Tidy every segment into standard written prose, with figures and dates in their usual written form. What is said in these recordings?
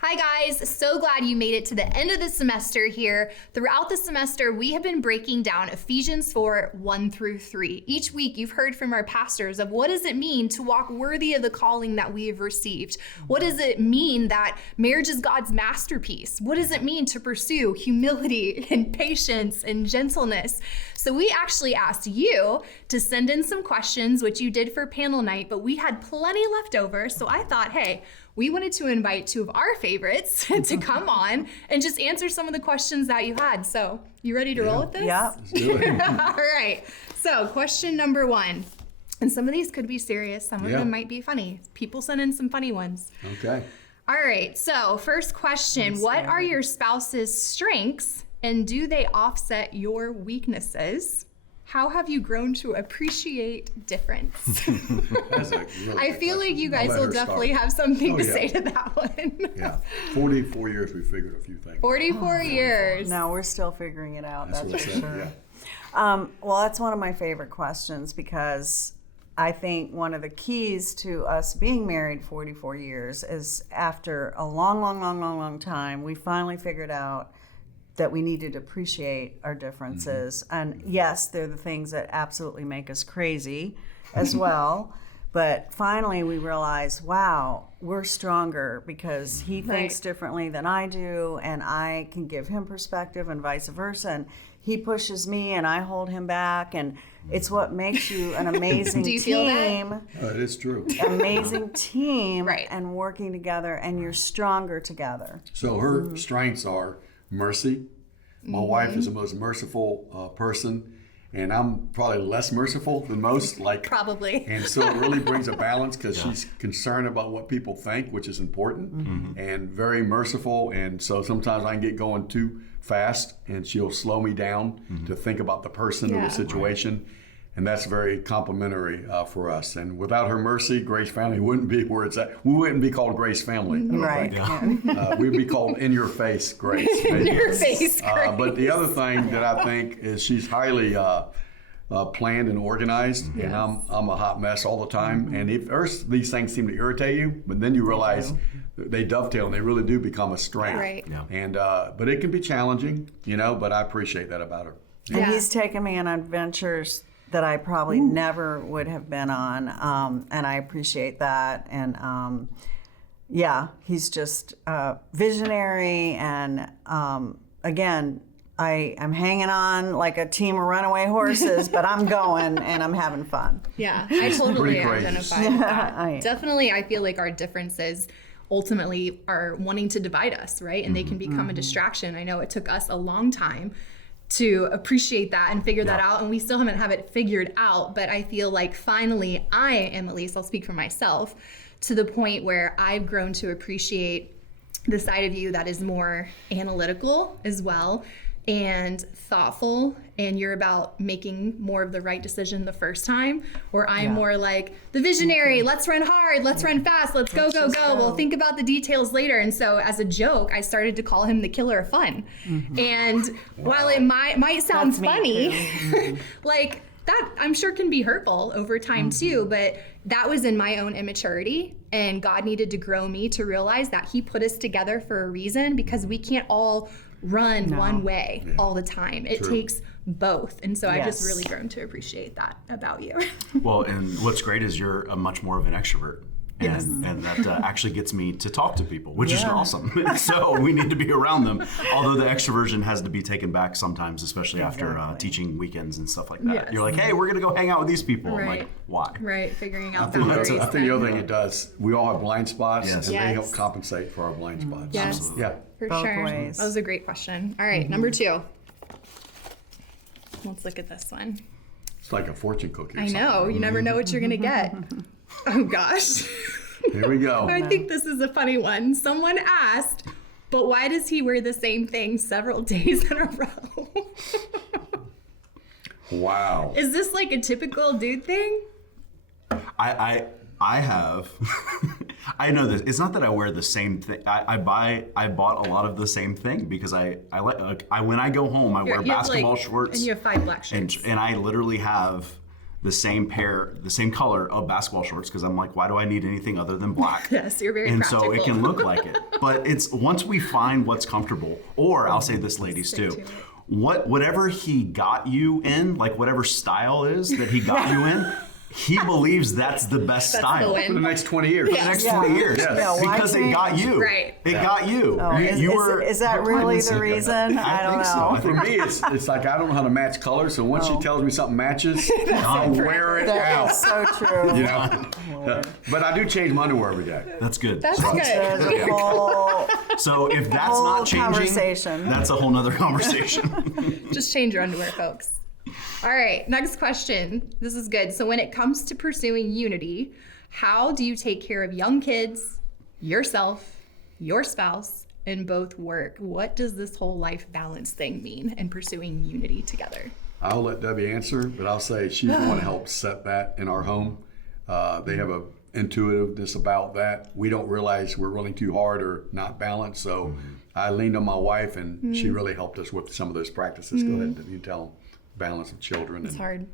Hi guys, so glad you made it to the end of the semester here. Throughout the semester, we have been breaking down Ephesians 4, 1 through 3. Each week you've heard from our pastors of what does it mean to walk worthy of the calling that we have received? What does it mean that marriage is God's masterpiece? What does it mean to pursue humility and patience and gentleness? So we actually asked you to send in some questions, which you did for panel night, but we had plenty left over. So I thought, hey, we wanted to invite two of our favorites to come on and just answer some of the questions that you had. So you ready to roll with this? Yeah. Let's do it. All right. So question number 1. And some of these could be serious. Some of them might be funny. People send in some funny ones. Okay. All right. So first question, what are your spouse's strengths and do they offset your weaknesses? How have you grown to appreciate difference? That's a really I good feel like question. you I'll guys let will her definitely start. have something to yeah. say to that one. Yeah. 44 years we figured a few things. 44 years. No, we're still figuring it out, that's what for I said, sure. yeah. Well, that's one of my favorite questions because I think one of the keys to us being married 44 years is after a long time, we finally figured out that we needed to appreciate our differences. And yes, they're the things that absolutely make us crazy as well. But finally we realized, wow, we're stronger because he thinks differently than I do, and I can give him perspective and vice versa. And he pushes me and I hold him back, and it's what makes you an amazing Do you feel team. that? It is true. Amazing team Right. and working together, and you're stronger together. So her strengths are mercy. My wife is the most merciful person, and I'm probably less merciful than most. Probably. And so it really brings a balance because she's concerned about what people think, which is important, and very merciful. And so sometimes I can get going too fast, and she'll slow me down to think about the person or the situation. And that's very complimentary for us. And without her mercy, Grace Family wouldn't be where it's at. We wouldn't be called Grace Family. I don't Right. think. We'd be called In Your Face Grace. In your face, But the other thing that I think is she's highly planned and organized, and I'm a hot mess all the time. And at first these things seem to irritate you, but then you realize they dovetail and they really do become a strength. Right. Yeah. And but it can be challenging, but I appreciate that about her. And he's taken me on adventures that I probably never would have been on, and I appreciate that. And he's just visionary, and again, I'm hanging on like a team of runaway horses, but I'm going and I'm having fun. Yeah, I totally Pretty crazy. identify with that. I- Definitely, I feel like our differences ultimately are wanting to divide us, right? And they can become a distraction. I know it took us a long time to appreciate that and figure that out, and we still haven't have it figured out, but I feel like finally I am, at least I'll speak for myself, to the point where I've grown to appreciate the side of you that is more analytical as well and thoughtful, and you're about making more of the right decision the first time, where I'm more like the visionary, let's run hard, let's run fast, let's go. We'll think about the details later. And so as a joke, I started to call him the killer of fun. And while it might sound That's me funny, like that I'm sure can be hurtful over time too, but that was in my own immaturity, and God needed to grow me to realize that he put us together for a reason, because we can't all run one way all the time. It takes both. And so I've just really grown to appreciate that about you. Well, and what's great is you're a much more of an extrovert. And that actually gets me to talk to people, which is awesome. So we need to be around them. Although the extroversion has to be taken back sometimes, especially after teaching weekends and stuff like that. Yes. You're like, hey, we're going to go hang out with these people. I'm Right. like, why? Right, figuring out I think boundaries. the other thing it does, we all have blind spots, Yes. and they help Yes. compensate for our blind spots. Yes. Absolutely. Yeah. For Both sure. ways. That was a great question. All right, number 2. Let's look at this one. It's like a fortune cookie. Or I know, you never know what you're gonna get. Oh gosh. Something. Here we go. I think this is a funny one. Someone asked, but why does he wear the same thing several days in a row? Wow. Is this like a typical dude thing? I have. I know this. It's not that I wear the same thing. I bought a lot of the same thing because I like when I go home I wear You have, basketball like, shorts and you have 5 black shirts. and I literally have the same color of basketball shorts, because I'm like, why do I need anything other than black? Yes, you're very and practical. so it can look like it. But it's once we find what's comfortable, or I'll say this, ladies, too. Whatever he got you in, like whatever style is that he got you in, he believes that's the best style. For the next 20 years. For the next 20 years. Yes. Yeah, why Because it change? got you. Right. It got you. Oh, is that really the reason? I don't think so. know. I For me, it's like I don't know how to match colors, so once she tells me something matches, I'll wear it That out. is so true. You know? But I do change my underwear every day. That's good. That's There's good. a whole So if that's whole not changing, conversation. that's a whole nother conversation. Just change your underwear, folks. All right, next question. This is good. So when it comes to pursuing unity, how do you take care of young kids, yourself, your spouse, and both work? What does this whole life balance thing mean in pursuing unity together? I'll let Debbie answer, but I'll say she's the one to help set that in our home. They have a intuitiveness about that. We don't realize we're running too hard or not balanced, so I leaned on my wife, and she really helped us with some of those practices. Go ahead, you tell them. Balance of children. It's hard.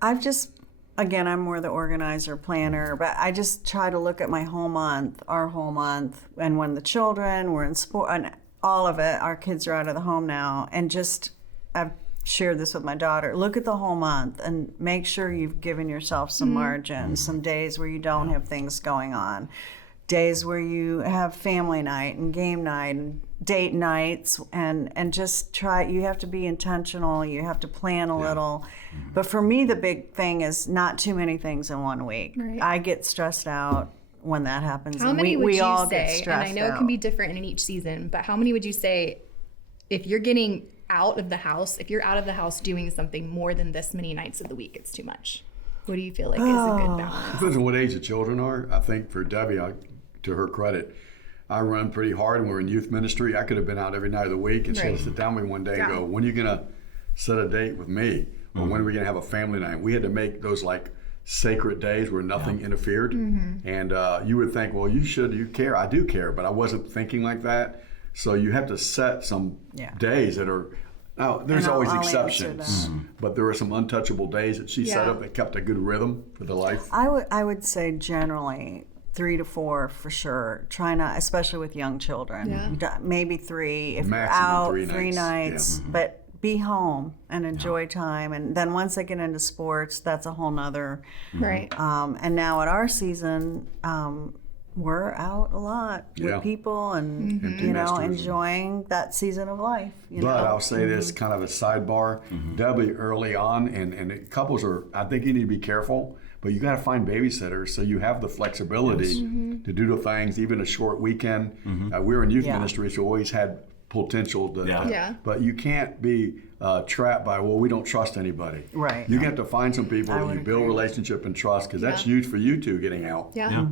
Again, I'm more the organizer, planner, but I just try to look at my whole month, our whole month, and when the children were in sport, and all of it, our kids are out of the home now, and just, I've shared this with my daughter, look at the whole month and make sure you've given yourself some margin, some days where you don't have things going on, days where you have family night and game night and date nights, and just try. You have to be intentional, you have to plan a little. But for me, the big thing is not too many things in 1 week. Right. I get stressed out when that happens. How and many would we you all get say, and stressed I know it can be different in each season, but how many would you say if you're getting out of the house, if you're out of the house doing something more than this many nights of the week, it's too much? What do you feel like is a good balance? Depends on what age the children are. I think for Debbie, to her credit, I run pretty hard when we're in youth ministry. I could have been out every night of the week, and she'll sit down with me one day and go, when are you going to set a date with me? Or when are we going to have a family night? We had to make those like sacred days where nothing interfered. And you would think, well, you care. I do care, but I wasn't thinking like that. So you have to set some days that are, now there's always I'll exceptions, but there are some untouchable days that she set up that kept a good rhythm for the life. I would say generally 3 to 4 for sure. Try not, especially with young children. Maybe 3 if Maximum you're out 3 nights. But be home and enjoy time. And then once they get into sports, that's a whole nother. Right. And now at our season, we're out a lot with people and you know, enjoying that season of life. But I'll say this kind of a sidebar. Debbie early on, and couples are, I think you need to be careful, but you got to find babysitters so you have the flexibility to do the things, even a short weekend. We were in youth ministry, so always had potential to, but you can't be trapped by, well, we don't trust anybody. Right. You have to find some people that you build relationship and trust, because that's huge for you two getting out. Yeah,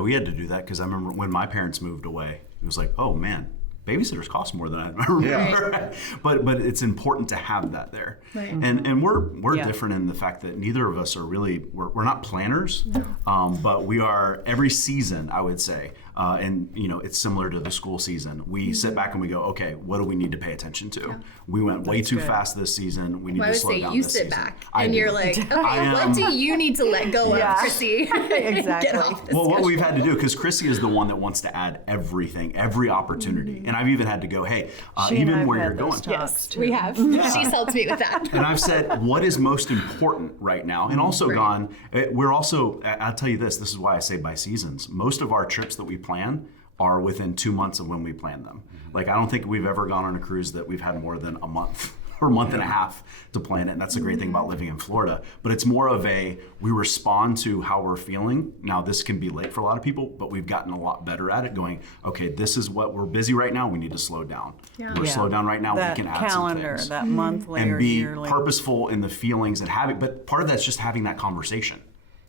we had to do that because I remember when my parents moved away, it was like, oh man, babysitters cost more than I remember. But it's important to have that there. Right. And we're different in the fact that neither of us are really, we're not planners, but we are every season, I would say, and you know, it's similar to the school season. We sit back and we go, okay, what do we need to pay attention to? We went way too fast this season. We need to slow down this season. I would say you sit back and you're like, okay, what do you need to let go of, Chrissy? Exactly. Get off this Well, what schedule. we've had to do, because Chrissy is the one that wants to add everything, every opportunity. And I've even had to go, hey, She and even I've where had you're going. those talks, too. We have. She's helped me with that. And I've said, what is most important right now? And also gone, we're also, I'll tell you this is why I say by seasons. Most of our trips that we plan are within 2 months of when we plan them. Like, I don't think we've ever gone on a cruise that we've had more than a month or a month and a half to plan it. And that's the great thing about living in Florida. But it's more of we respond to how we're feeling. Now, this can be late for a lot of people, but we've gotten a lot better at it, going, okay, this is what we're busy right now. We need to slow down. We're slowed down right now. That we can add calendar, some things. that monthly And or be yearly. purposeful in the feelings and having, but part of that's just having that conversation.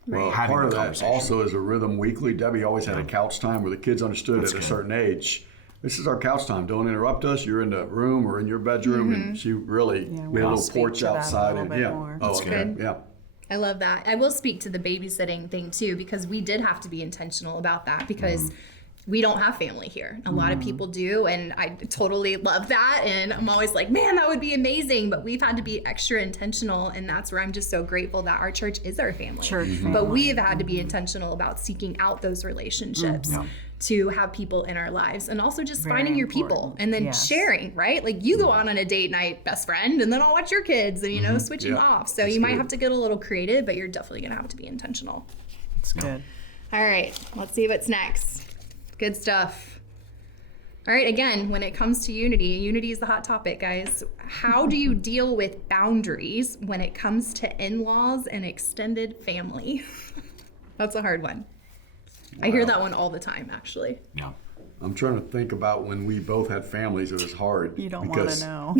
Well, Having part of the that conversation. also is a rhythm weekly. Debbie always had a couch time where the kids understood at a certain age, this is our couch time. Don't interrupt us. You're in the room or in your bedroom. And she really, we had a little porch outside. And That's good. Yeah. I love that. I will speak to the babysitting thing too, because we did have to be intentional about that, because we don't have family here. A lot of people do, and I totally love that. And I'm always like, man, that would be amazing. But we've had to be extra intentional, and that's where I'm just so grateful that our church is our family. But we have had to be intentional about seeking out those relationships to have people in our lives, and also just finding your people and then sharing, right? Like you go on a date night, best friend, and then I'll watch your kids, and you know, switching off. So you might have to get a little creative, but you're definitely gonna have to be intentional. It's good. All right, let's see what's next. Good stuff. All right, again, when it comes to unity is the hot topic, guys. How do you deal with boundaries when it comes to in-laws and extended family? That's a hard one. I hear that one all the time, actually. Yeah. I'm trying to think about when we both had families. It was hard. You don't want to know.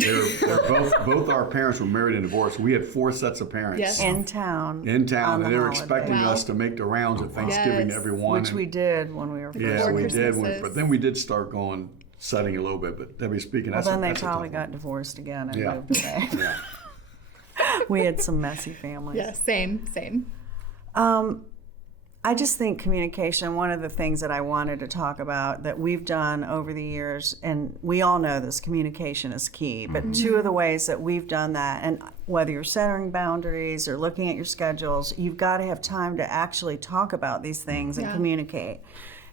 Both our parents were married and divorced. We had 4 sets of parents. Yes. In town. And the they were holiday. expecting us to make the rounds at Thanksgiving to everyone. Which we did when we were first. Yeah, we did. Christmases. But then we did start setting a little bit. But Debbie, speaking, Well, that's then they that's a probably tough got divorced again and Yeah. moved away. one. Yeah. We had some messy families. Yeah, same. I just think communication, one of the things that I wanted to talk about that we've done over the years, and we all know this, communication is key, but 2 of the ways that we've done that, and whether you're setting boundaries or looking at your schedules, you've got to have time to actually talk about these things and communicate.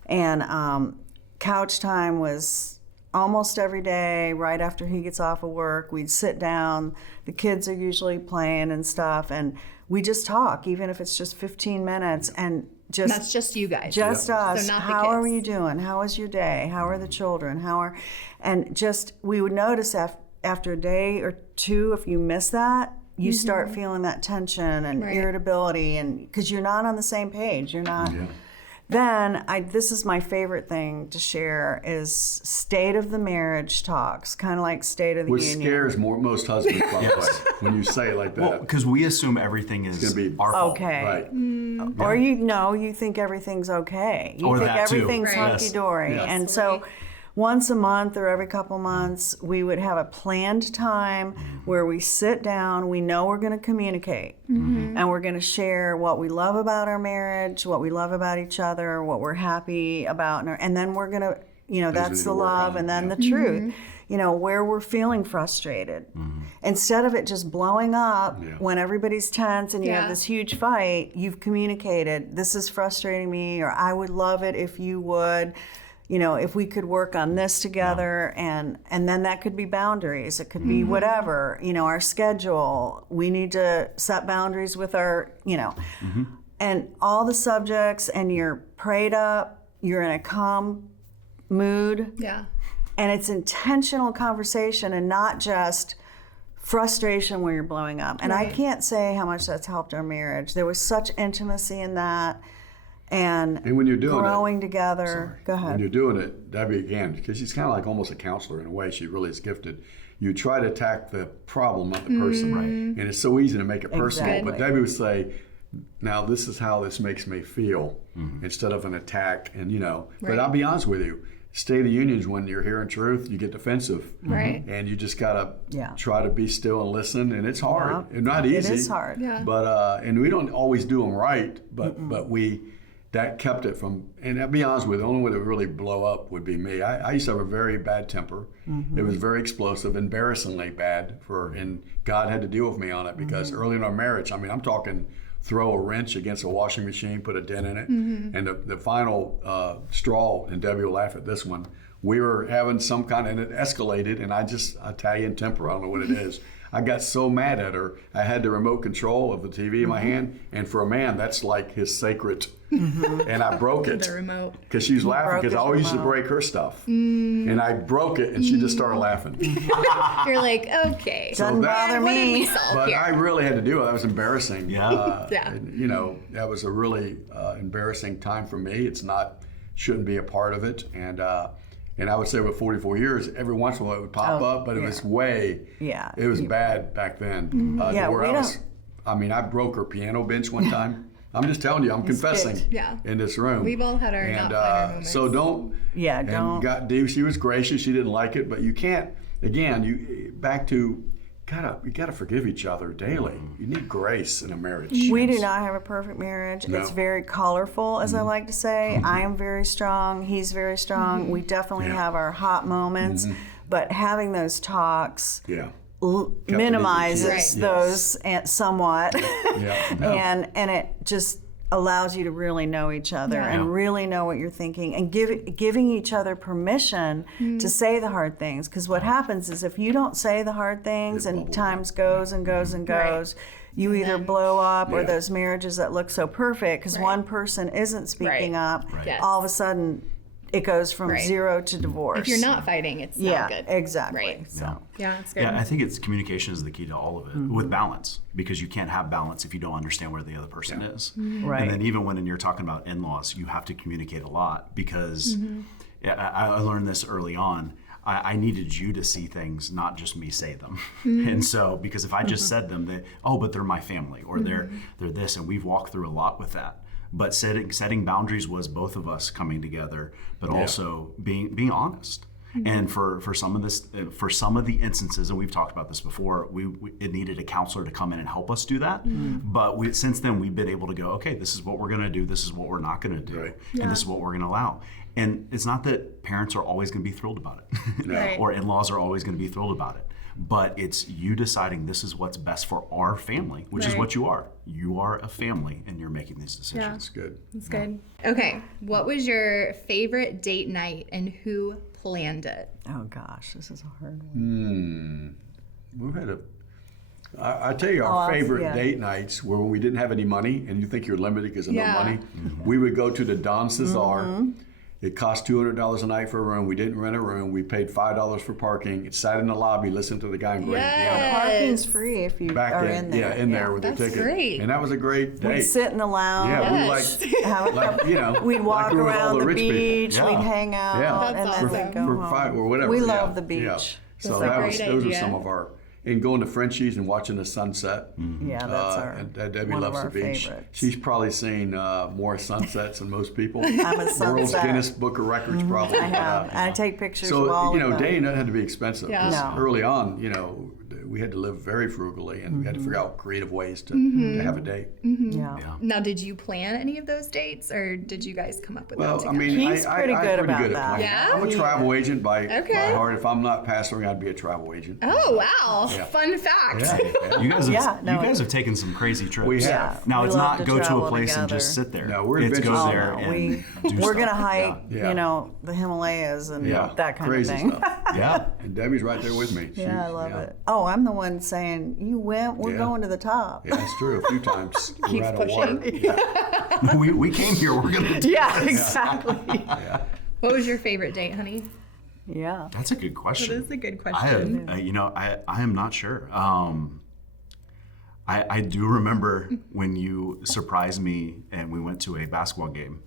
And couch time was almost every day, right after he gets off of work. We'd sit down, the kids are usually playing and stuff, and we just talk, even if it's just 15 minutes, and That's just you guys. just us. So not the How are kids. you doing? How was your day? How are the children? And just we would notice after a day or 2, if you miss that, you start feeling that tension and irritability, and because you're not on the same page, you're not. Yeah. Then this is my favorite thing to share is state of the marriage talks, kind of like state of the Which union. scares most husbands, by the way, when you say it like that. Well, because we assume everything is gonna be our fault. Okay. Right. Or you think everything's okay. You Or think that too. everything's Right. hunky-dory. Yes. And so once a month or every couple months, we would have a planned time where we sit down, we know we're going to communicate, and we're going to share what we love about our marriage, what we love about each other, what we're happy about, and then we're going to, that's the love, and then the truth. Where we're feeling frustrated. Instead of it just blowing up when everybody's tense and you have this huge fight, you've communicated, this is frustrating me, or I would love it if you would, if we could work on this together, and then that could be boundaries. It could be whatever, our schedule. We need to set boundaries with our, and all the subjects, and you're prayed up, you're in a calm mood. Yeah. And it's intentional conversation and not just frustration where you're blowing up. And I can't say how much that's helped our marriage. There was such intimacy in that, and when you're doing growing together. Go When ahead. you're doing it, Debbie, again, because she's kind of like almost a counselor in a way. She really is gifted. You try to attack the problem, not the person. Right. And it's so easy to make it personal. Exactly. But Debbie would say, now this is how this makes me feel, instead of an attack. And, but I'll be honest with you. State of the Union is when you're hearing truth, you get defensive. Right. And you just got to try to be still and listen. And it's hard. It's not easy. It is hard. Yeah. But, and we don't always do them right, but that kept it from, and I'll be honest with you, the only way to really blow up would be me. I used to have a very bad temper. It was very explosive, embarrassingly bad, and God had to deal with me on it because early in our marriage, I'm talking throw a wrench against a washing machine, put a dent in it. And the final straw, and Debbie will laugh at this one, we were having some kind of, and it escalated, and Italian temper, I don't know what it is. I got so mad at her, I had the remote control of the TV in my hand, and for a man, that's like his sacred. And I broke it. The remote. Because she was laughing, broke because I his always used to remote. break her stuff. And I broke it, and she just started laughing. You're like, okay. Doesn't bother What did we me. solve But here? I really had to do it. That was embarrassing. Yeah. And, that was a really embarrassing time for me. Shouldn't be a part of it. And I would say with 44 years, every once in a while it would pop up, but it was it was bad back then. Yeah, where we I broke her piano bench one time. I'm just telling you, I'm confessing Yeah. in this room. We've all had our not finer moments. So don't. Yeah, and don't. She was gracious. She didn't like it, but you can't. Again, back to you gotta forgive each other daily. You need grace in a marriage. We do not have a perfect marriage. No. It's very colorful, as I like to say. I am very strong. He's very strong. We definitely have our hot moments, but having those talks Yeah. minimizes Right. those somewhat, Yeah. No. and it just allows you to really know each other and really know what you're thinking, and giving each other permission to say the hard things. Because what happens is if you don't say the hard things and times goes and goes and goes, you either blow up or those marriages that look so perfect because one person isn't speaking up, Yes. all of a sudden it goes from 0 to divorce. If you're not fighting, it's not good. Exactly. Right. So. Yeah, it's good. Yeah, I think communication is the key to all of it, with balance, because you can't have balance if you don't understand where the other person is. Right. And then even when you're talking about in-laws, you have to communicate a lot, because I learned this early on. I needed you to see things, not just me say them. And so, because if I just said them, but they're my family, or they're this, and we've walked through a lot with that. But setting boundaries was both of us coming together, but also being honest. And for some of the instances, and we've talked about this before, it needed a counselor to come in and help us do that. But since then, we've been able to go, okay, this is what we're going to do, this is what we're not going to do, and this is what we're going to allow. And it's not that parents are always going to be thrilled about it, Right. or in-laws are always going to be thrilled about it. But it's you deciding this is what's best for our family, which is Right. what you are. You are a family, and you're making these decisions. That's good. That's good. Okay, what was your favorite date night and who planned it? Oh gosh, this is a hard one. We've had I tell you, our favorite yeah. date nights were when we didn't have any money, and you think you're limited because of Yeah. no money. We would go to the Don Cesar. It cost $200 a night for a room. We didn't rent a room. We paid $5 for parking. It sat in the lobby, listened to the guy and Yes. Parking's free if you back are in, in there. in there with That's their ticket. great. And that was a great date. We'd sit in the lounge. Yeah, we Yes. have a like you know, We'd walk like we were with all around the rich people. beach. Yeah. We'd hang out, Yeah. and That's then awesome. we'd go for home. 5 or whatever. We yeah. love the beach. Yeah. So That's a great those are idea. some of our, and going to Frenchie's and watching the sunset. Yeah, that's our and Debbie one loves of our the beach. favorites. She's probably seen more sunsets than most people. I'm a World's sunset. Guinness Book of Records, probably. I have. And I take pictures of So all you know, of them. dating doesn't have to be expensive. Yeah. 'Cause No. Early on, you know, we had to live very frugally, and we had to figure out creative ways to have a date. Yeah. Now, did you plan any of those dates, or did you guys come up with Well, that I together? mean, He's I'm pretty good about at that. planning. Yeah? I'm a travel agent by Okay. heart. If I'm not pastoring, I'd be a travel agent. Oh, wow. Yeah. Fun fact. Yeah. You guys have Yeah, no, you guys have taken some crazy trips. We have. Yeah. Now We it's love not to go to a travel place and together. just sit there. No, we're it's go adventurous. there Oh, and we, do we're stuff. gonna hike, Yeah. you know, the Himalayas and Yeah, that kind crazy of thing. stuff. Yeah. And Debbie's right there with me. Yeah, I love it. Oh, I'm the one saying, "You went. We're Yeah. going to the top." Yeah, it's true. A few times. We're Keeps out of water. pushing. Yeah. we came here. We're gonna. Do Yeah, exactly. What was your favorite date, honey? Yeah. That's a good That question. is a good I question. have, I am not sure. I do remember when you surprised me and we went to a basketball game.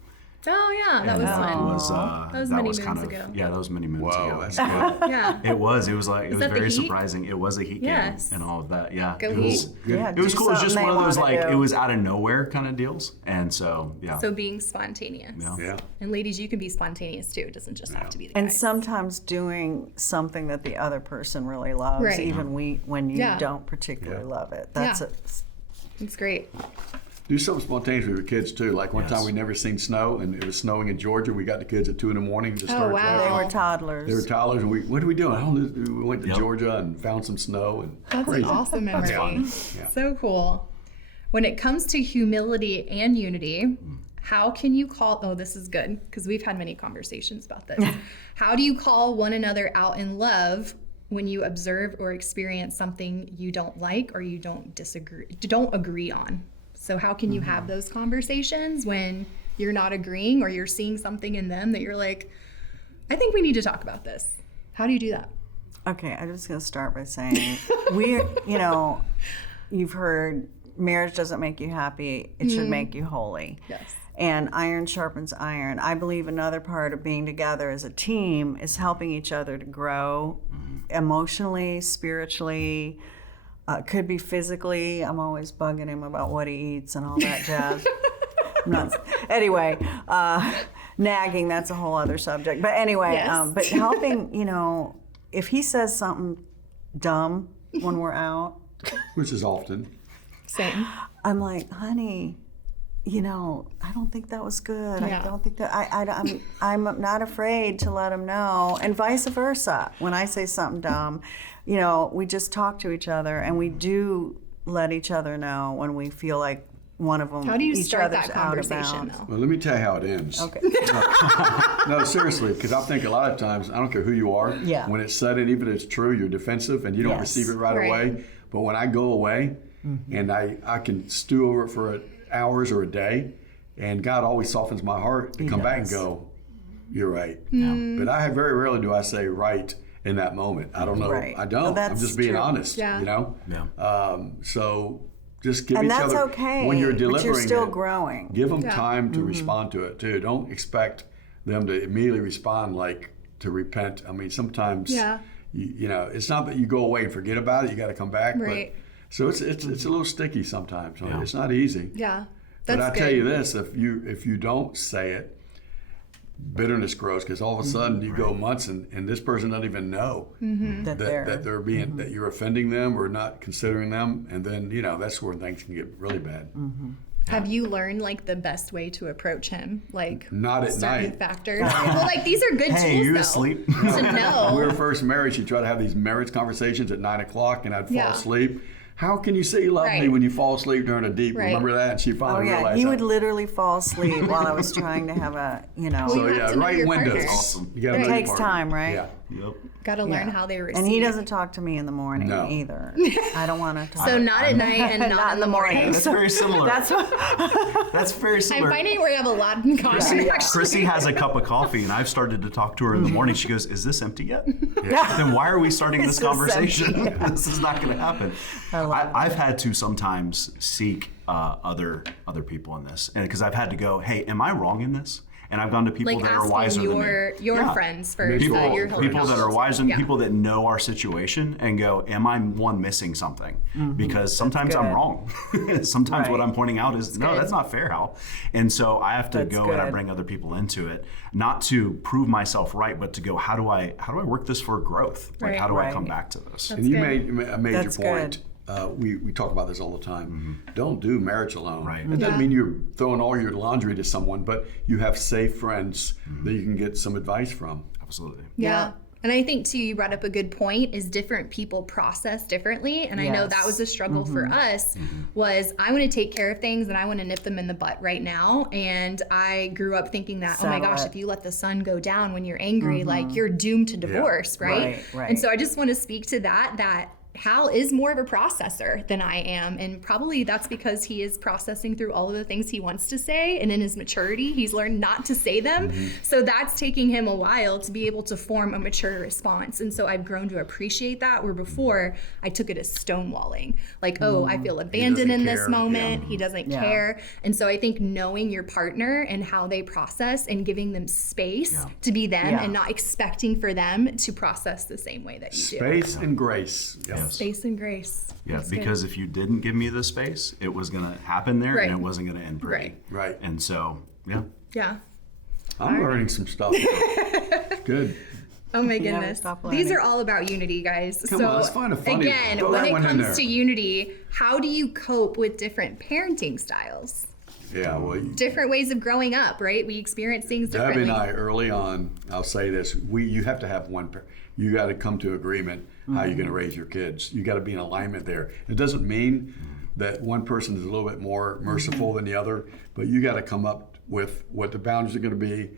Oh, yeah, that was It fun. was was many kind moons of ago. yeah, that was many moons Whoa, ago. that's good. Yeah. It was like it was that the very Heat? surprising. It was a Heat Yes. game and all of that. Yeah, Go it was Heat. Yeah, it was do cool. It was just something one of they those wanna like do. it was out of nowhere kind of deals, and so yeah. So being spontaneous. Yeah. Yeah. And ladies, you can be spontaneous too. It doesn't just have to be the And guys. sometimes doing something that the other person really loves, Right. even when you Yeah. don't particularly Yeah. love it. That's Yeah. it. It's great. Do something spontaneous with your kids too. Like one Yes. time we never seen snow, and it was snowing in Georgia. We got the kids at 2 a.m. and just started wow. driving. They were toddlers. They were toddlers, and what are we doing? I don't know. We went to Yep. Georgia and found some snow, and That's crazy. an awesome memory. fun. Yeah. So cool. When it comes to humility and unity, how can you call, oh, this is good, because we've had many conversations about this. How do you call one another out in love when you observe or experience something you don't like or you don't agree on? So how can you have those conversations when you're not agreeing or you're seeing something in them that you're like, I think we need to talk about this? How do you do that? Okay, I'm just going to start by saying you've heard marriage doesn't make you happy, it should make you holy. Yes. And iron sharpens iron. I believe another part of being together as a team is helping each other to grow emotionally, spiritually, could be physically. I'm always bugging him about what he eats and all that jazz. Anyway, nagging, that's a whole other subject. But anyway, Yes. but helping, if he says something dumb, when we're out. Which is often. Same. I'm like, honey, I don't think that was good. Yeah. I don't think that I'm not afraid to let him know, and vice versa. When I say something dumb, we just talk to each other, and we do let each other know when we feel like one of them. How do you each start other's that out of conversation, bounds. though? Well, let me tell you how it ends. Okay. No, seriously, because I think a lot of times, I don't care who you are, Yeah. when it's said and even if it's true, you're defensive and you don't Yes. receive it right Right. away. But when I go away and I can stew over it for hours or a day, and God always softens my heart to come back and go, you're right. But very rarely do I say right in that moment. I don't know. Right. I don't. Well, I'm that's just being true. honest, Yeah. Yeah. So just give And each that's other, okay, when you're but delivering you're still it, growing. give them Yeah. time to respond to it too. Don't expect them to immediately respond like to repent. I mean, sometimes Yeah. it's not that you go away and forget about it. You got to come back. Right. But so it's a little sticky sometimes. It's not easy. Yeah. But That's I good. tell you this: if you don't say it, bitterness grows, because all of a sudden you go months and this person doesn't even know That that they're being that you're offending them or not considering them, and then that's where things can get really bad. Have you learned like the best way to approach him? Like Not at certain night. factors. Well, like these are good Hey, tools you though, asleep? to When we know. were first married, she'd try to have these marriage conversations at 9 o'clock, and I'd fall Yeah. asleep. How can you say you love me Right. when you fall asleep during a deep? Right. Remember that? And she Oh finally yeah, realized he that. would literally fall asleep while I was trying to have a, So you have yeah, to know right your windows. partner. Awesome. You gotta Right. know It your takes partner. time, right? Yeah. Yep. Got to learn Yeah. how they receive. And he doesn't talk to me in the morning No. either. I don't want to talk. So not at night and not in the morning. That's very similar. That's what. That's very I'm similar. finding we have a lot in common. Yeah. Actually. Chrissy has a cup of coffee, and I've started to talk to her in the morning. She goes, "Is this empty yet? Then why are we starting this Is this conversation? empty? This is not going to happen." I've had to sometimes seek other people in this, and because I've had to go, "Hey, am I wrong in this?" And I've gone to people Like that are wiser asking than me. your Yeah. friends first. People- Your People that are wiser, and Yeah. people that know our situation, and go, "Am I missing something?" Because sometimes I'm good. wrong. Sometimes what Right. I'm pointing out is, no, good. that's not fair, Hal. And so I have to That's go and I good. bring other people into it, not to prove myself right, but to go, how do I work this for growth? Like, Right. how do I Right. come back to this? And you good. made a major That's point. We talk about this all the time. Don't do marriage alone. Right. It doesn't Yeah. mean you're throwing all your laundry to someone, but you have safe friends that you can get some advice from. Absolutely. Yeah. Yeah. And I think too, you brought up a good point, is different people process differently. And I know that was a struggle for us, was I want to take care of things and I want to nip them in the butt right now. And I grew up thinking that, oh my Settle gosh, it. if you let the sun go down when you're angry, like you're doomed to divorce, right? Right. And so I just want to speak to that Hal is more of a processor than I am. And probably that's because he is processing through all of the things he wants to say. And in his maturity, he's learned not to say them. So that's taking him a while to be able to form a mature response. And so I've grown to appreciate that, where before I took it as stonewalling. Like, oh, I feel abandoned in this care. moment. He doesn't Yeah. care. And so I think knowing your partner and how they process and giving them space to be them Yeah. and not expecting for them to process the same way that you do. Space and grace. Yeah. Space and grace. Yeah, That's good. because if you didn't give me the space, it was going to happen there, Right. and it wasn't going to end pretty. Right. And so, yeah. Yeah. I'm learning some stuff. Good. Oh my never goodness. stop These learning. are all about unity, guys. Come on, let's find a funny one. again, Throw when that it one in comes there. to unity, how do you cope with different parenting styles? Yeah, well, Different ways of growing up, right? We experience things Debbie differently. and I early on, I'll say this: you have to have one. You got to come to agreement how you're going to raise your kids. You got to be in alignment there. It doesn't mean that one person is a little bit more merciful than the other, but you got to come up with what the boundaries are going to be,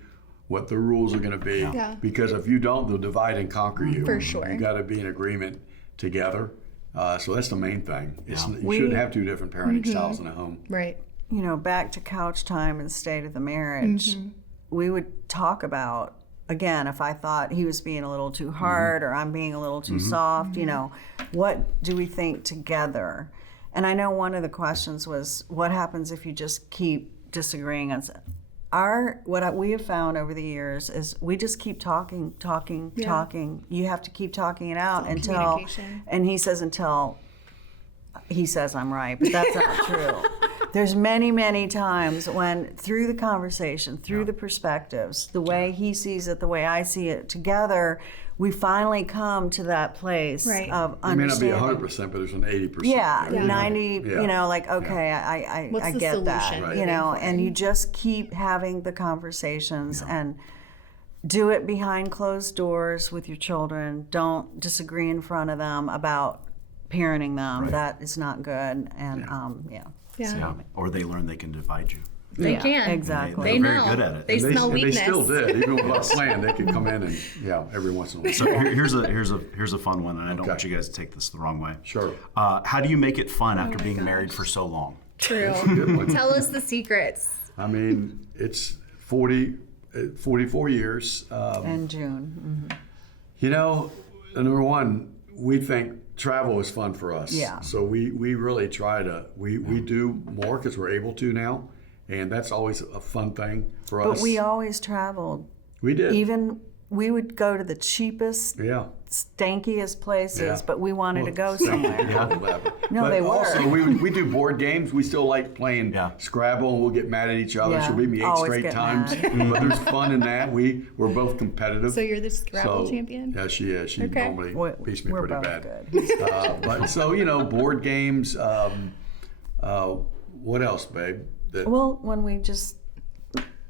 what the rules are going to be. Yeah. Because if you don't, they'll divide and conquer you. For sure. You got to be in agreement together. So that's the main thing. It's, Yeah. you shouldn't have two different parenting styles in a home. Right. You know, back to couch time and state of the marriage, we would talk about, again, if I thought he was being a little too hard or I'm being a little too soft, you know, what do we think together? And I know one of the questions was, what happens if you just keep disagreeing on what we have found over the years is we just keep talking. You have to keep talking it out until, communication. and he says until he says I'm right, but that's not true. There's many, many times when through the conversation, through the perspectives, the way he sees it, the way I see it, together, we finally come to that place Right. of It may not be understanding. 100%, but there's an 80%. Yeah, right? 90, Yeah. you know, like, okay, I What's the get that, solution Right. you know, moving and you just keep having the conversations and do it behind closed doors with your children. Don't disagree in front of them about parenting them. Right. That is not good. And, Yeah. Yeah. Or they learn they can divide you. They Yeah, can. exactly. They They're know. very good at it. They And smell and weakness. They still did, even without plan. They could come in and every once in a while. So here's a fun one, and I don't want you guys to take this the wrong way. Sure. How do you make it fun after my being gosh. married for so long? True. Good one. Tell us the secrets. I mean, it's 44 years. And June. You know, number one, we think travel is fun for us. Yeah. So we really try to, we do more because we're able to now. And that's always a fun thing for us. But we always traveled. We did. Even we would go to the cheapest, Yeah. stankiest places, Yeah. but we wanted to go Well, somewhere. No, but they were. Also, we do board games. We still like playing Yeah. Scrabble, and we'll get mad at each other. Yeah. She'll beat me 8 Always straight get times. But there's fun in that. We're both competitive. So you're the Scrabble So, champion? Yeah, she is. She Okay. normally beats me We're pretty both bad. good. But so, board games. What else, babe? Well, when we just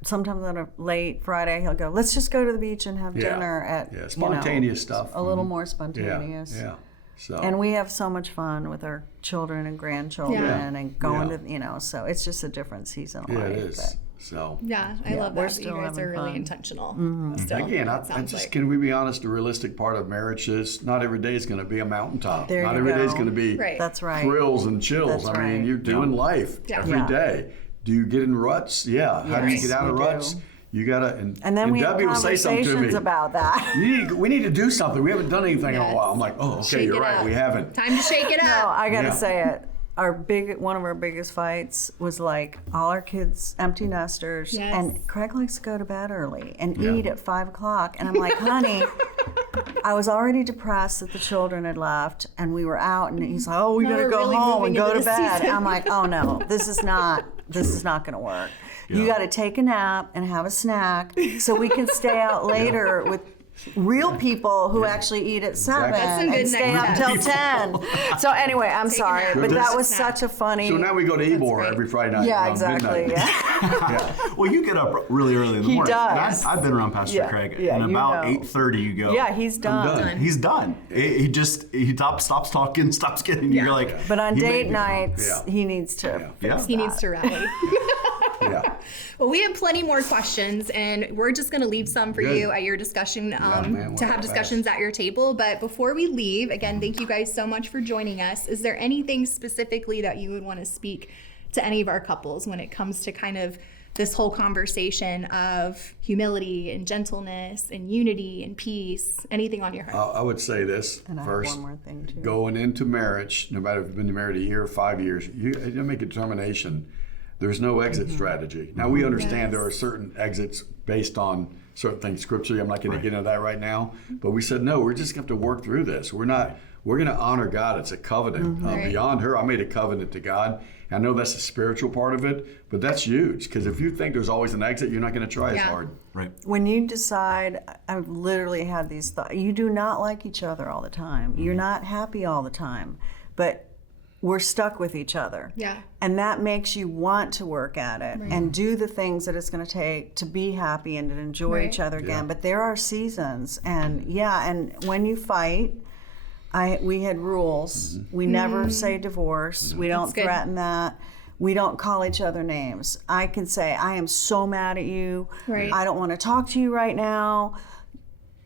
sometimes on a late Friday, he'll go, let's just go to the beach and have Yeah. dinner at Yeah, spontaneous you know, stuff. A little more Yeah, spontaneous. yeah. So And we have so much fun with our children and grandchildren Yeah. and going Yeah. to, so it's just a different season of yeah, life. it is. but- So Yeah, I Yeah, love we're that. You still guys are having really fun. intentional. Mm-hmm. Still, again, it I sounds just like. can we be honest? The realistic part of marriage is not every day is going to be a mountaintop. There Not you every day is go. going to be Right. That's right. thrills and chills. That's I mean, right. you're doing life Yeah. every Yeah. day. Do you get in ruts? Yeah. How do you Yes, get out of we ruts? do. You gotta. And And then we have Debbie will say something to me. conversations about that. We need to do something. We haven't done anything in a Yes. while. I'm like, oh, okay, Shake you're it right. up. We haven't. Time to shake it No, up. I gotta Yeah. say it. One of our biggest fights was like all our kids empty nesters, Yes. and Craig likes to go to bed early and Yeah. eat at 5 o'clock, and I'm like, honey, I was already depressed that the children had left, and we were out, and he's like, oh, we Now gotta we're go really home and moving go into to the bed. season. I'm like, oh no, this is not gonna work. You Yeah. got to take a nap and have a snack so we can stay out later with real people who actually eat at 7 That's some good and stay up next till steps. 10. So anyway, I'm sorry, nap. but that was Snack. such a funny. So now we go to Ebor great. every Friday night. Yeah, around exactly. midnight. Yeah. Yeah. Well, you get up really early in the He morning. does. I've been around Pastor Yeah, Craig, yeah, and you about know. 8:30 you go. Yeah, he's done. He's done. He stops talking, stops getting. You're like. But on "You date made me-" nights, Yeah. he needs to. Yeah. He needs to rally. Yeah. Well, we have plenty more questions, and we're just going to leave some for Good. you at your discussion man, to we're have discussions at your table. But before we leave, again, thank you guys so much for joining us. Is there anything specifically that you would want to speak to any of our couples when it comes to kind of this whole conversation of humility and gentleness and unity and peace? Anything on your heart? I would say this And I have first. one more thing too. Going into marriage, no matter if you've been married a year or 5 years, you make a determination. There's no exit strategy. Now we understand there are certain exits based on certain things scripturally. I'm not going to get into that right now. But we said no. We're just going to have to work through this. We're going to honor God. It's a covenant. Right. Beyond her, I made a covenant to God. I know that's the spiritual part of it, but that's huge because if you think there's always an exit, you're not going to try as Yeah. hard. Right. When you decide, I've literally had these thoughts. You do not like each other all the time. You're not happy all the time, but we're stuck with each other. Yeah. And that makes you want to work at it and do the things that it's going to take to be happy and to enjoy Right. each other again. Yeah. But there are seasons, and and when you fight, we had rules. We never say divorce. We don't good. threaten that. We don't call each other names. I can say, I am so mad at you. Right. I don't want to talk to you right now.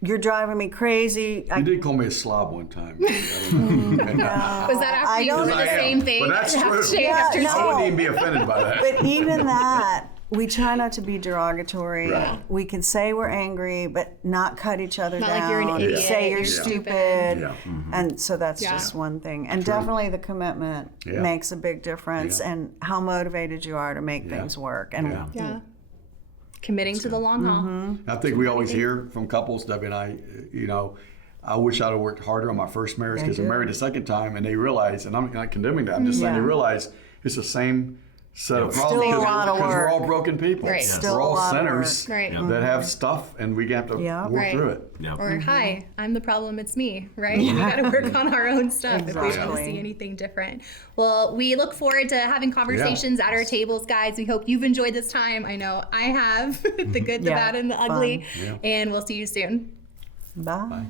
You're driving me crazy. You did call me a slob one time. I don't know. Was that after I you don't- were the I am, same thing? but that's After true. shake Yeah, after no. I shake? wouldn't even be offended by that. But even that, we try not to be derogatory. Right. We can say we're angry, but not cut each other Not down. like you're an idiot, Say you're you're stupid. Yeah. And so that's Yeah. just one thing. And definitely the commitment Yeah. makes a big difference, Yeah. and how motivated you are to make Yeah. things work. And Yeah. Yeah. Committing to the long haul. I think we always hear from couples, Debbie and I, I wish I'd have worked harder on my first marriage because I'm married a second time and they realize, and I'm not condemning that, I'm just saying Yeah. they realize it's the same So Still a lot of because we're work. all broken people. Right. We're Still a all lot of sinners work. Right. that have stuff, and we have to Yeah. work Right. through it. Yeah. Or, hi, I'm the problem, it's me, right? We got to work on our own stuff if we want to Exactly. see anything different. Well, we look forward to having conversations at our tables, guys. We hope you've enjoyed this time. I know I have, the good, the Yeah, bad, and the ugly. Yeah. And we'll see you soon. Bye. Bye.